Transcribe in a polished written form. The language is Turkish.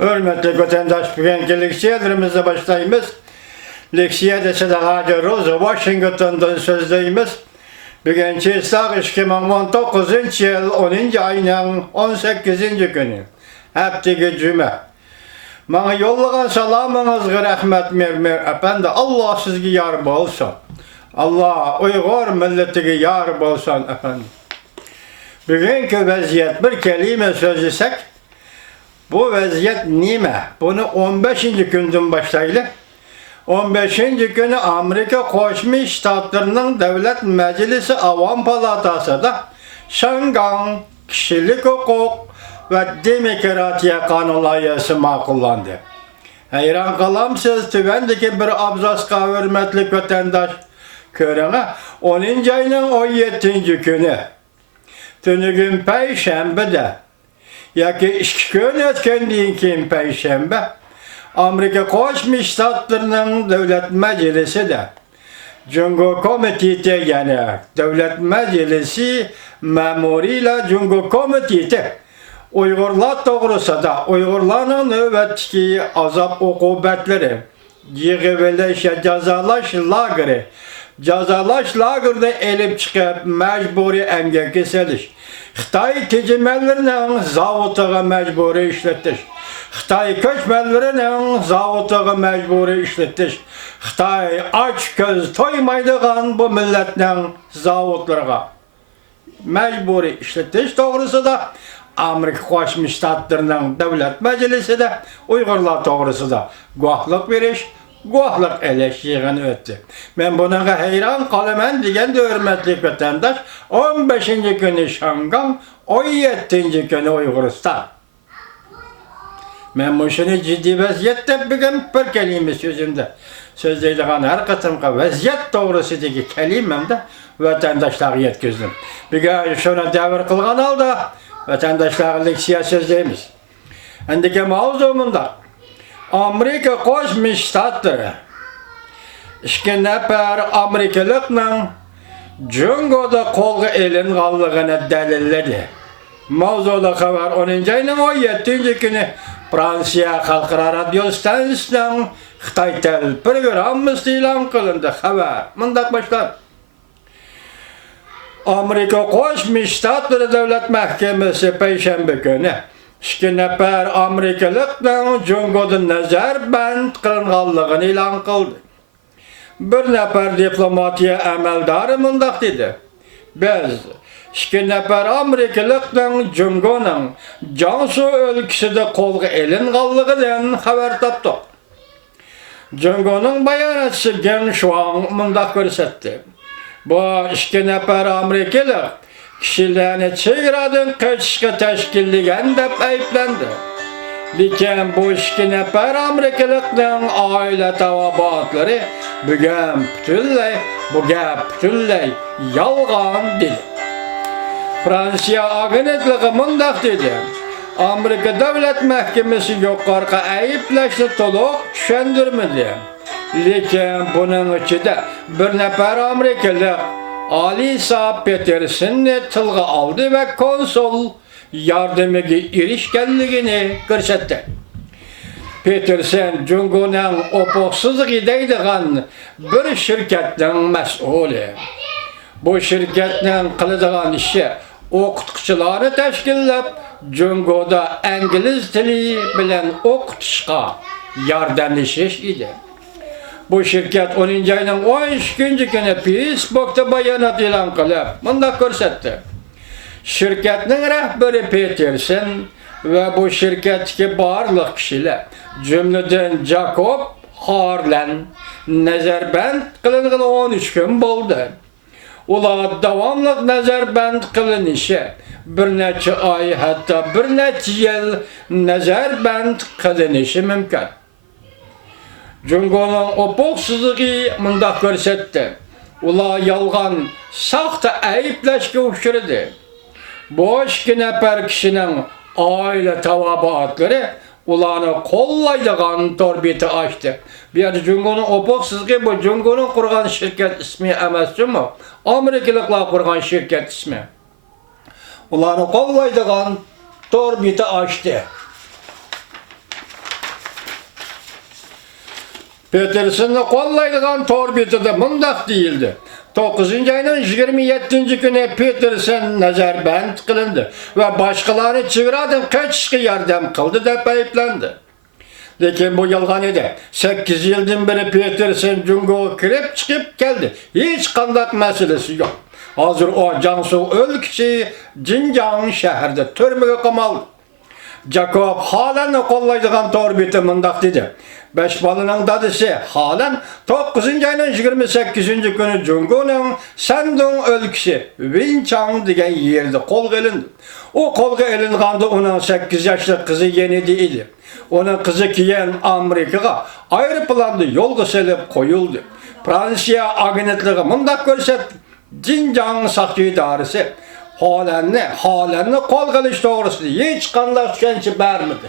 Hürmetli vatandaş, bugünkü leksiyalarımıza başlayımız. Leksiya dese de Hacı Rosa Washington'dan sözleyimiz. Bugünkü İslah 2019 yıl 10. ayının 18. günü. Haftaki Cuma. Bana yollagan salamınızga rahmet mermer efendi. Allah sizge yar bolsun. Allah Uygur milletiga yar bolsun efendi. Bugünkü vaziyet bir kelime sözlesek, bu vaziyet nime? Bunu 15. günden başlayalım. 15. günü Amerika Koşmuş Ştatlarının Devlet Meclisi Avam Palatası'da Şangan Kişilik Hukuk ve Demokratiya Kanun Layihası makullandı. Hayran kalamsız tüvendeki bir abzaska hürmetli vatandaş körüne 10. ayının 17. günü tünügün Perşembe'de yaki 2 gün ötkendiğin kim Perşembe Amerika Koşmuş Ştatlarının Devlet Meclisi de Cungo Komiteti yani Devlet Meclisi memuruyla Cungo Komiteti Uygurlar doğrusu da Uygurların nöbetki azap ukubetleri yığıveleşe cezalaş lagırı cezalaş lagırda elip çıkıp mecburi emgek keseliş Xitay tecrübelerinin zavutuğa mecburi işletiş Xitay köçmenlerinin zavutuğa mecburi işletiş Xitay aç göz toymaydıgan bu milletin zavutlarına mecburi işletiş doğrusu da Amerika Koşmuş Ştatlarının Devlet Meclisi de Uygurlar doğrusu da guahlık veriş, guahlık eleştiğini öttü. Ben buna hayran kalamen diyen de hürmetli vatandaş 15. günü Şangan, 17. günü Uyguristan. Ben bu şunu ciddi vaziyette bugün bir kelime sözümde sözleydiğin her kısımda vaziyet doğrusudaki kelimemde vatandaşlar yetkizdim. Bugün şunu devir kılgan aldı. Vatandaşlar leksiya sözleyimiz. Endiki mavzumunda Amerika Koşmuş Ştatları iki nefer Amerikalıkla Cungo'da kolga elin kallığını delilledi. Mavzuda haber 10. ayının 17. günü Fransiya Halkara Radyo Stansiyası'ndan Xitay Tel programımız ilan kılındı haber. Mındak başlar. Amerika Koşmuş Ştatları Devlet Mahkemesi Perşembe günü 2 nefer Amerikalıkla Cungo'da nazarband kılınganlığını ilan kıldı. Bir nefer diplomatiya emeldarı mındak dedi. Biz 2 nefer Amerikalıkla Cungo'nun Jansu ülkesinde kolga elinganlığından haber taptık. Cungo'nun bayanatçısı Gen Shuang mındak görsetti. Bu 2 nefer Amerikalı kişilerini çegiradın kaçışka teşkilligen dep ayıplandı. Lakin bu 2 nefer Amerikalıkların aile tavabatları bütünley yalgan dedi. Fransiya agentliği mındak dedi. Amerika Devlet Mahkemesi yukarı ayıplaştı toluk düşendirmedi. Lakin bunun içinde bir nefer Amerikalı Alisa Peterson'ı tılga aldı ve konsul yardımına erişkenliğini görsetti. Peterson, Cungo'nun opoksuzluk ideydiğen bir şirketin mesulü. Bu şirketin kılıdığan işi okutkuçuları teşkillep Cungo'da İngiliz dili bilen okutuşka yardımlaşış idi. Bu şirket 10. ayının 13. günü Facebook'ta bayanat ilan kılıp mındak görsetti. Şirketin rehberi Peterson ve bu şirketteki barlık kişiler cümleden Jacob Harlan nazarband kılınğılı 13 gün oldu. Ular davamlıq nazarband kılınışı bir neçe ay hatta bir neçe yıl nazarband kılınışı mümkün. Cungo'nun opoksuzluğu mındak görsetti. Ular yalgan, saxta ayıplaşka uçurdu. Bu 2 nefer kişinin aile tavabatları ulanı kollaydıgan torbeti açtı. Bir Cungo'nun opoksuzluğu bu Cungo'nun kurgan şirket ismi emezdi mi? Amerikalıklar kurgan şirket ismi. Ulanı kollaydıgan torbeti açtı. Peterson'u kollaydigan tor betida mundaq deyildi. 9 ayının 27 günü Peterson nazarband qilindi ve başkaları çığıradan kaçışkı yardım kıldı deb ayıplandı. Lekin bu yalgan edi. 8 yıldan beri Peterson Cungo'ya kirip çıkıp geldi. Hiç kandak meselesi yok. Hazır o Jansu ülkesi Jinjiang şehirde türmege qamaldı. Jakob halen kollaydigan tor beti mundaq dedi. 5 balının dadısı halen 9 ayının 28 günü Jungo'nun Shandong ülkesi Winchang degan yerde kolga elindi. O kolga elinganda onun 8 yaşlı kızı yenidi idi. Onun kızı kiyen Amerika'ga aeroplanda yolga selip koyuldu. Fransiya agentligi mundaq ko'rsatdi. Jinjiang saqchi idorasi halenni kolga ilish to'g'risida hech qanday tushuncha bermadi.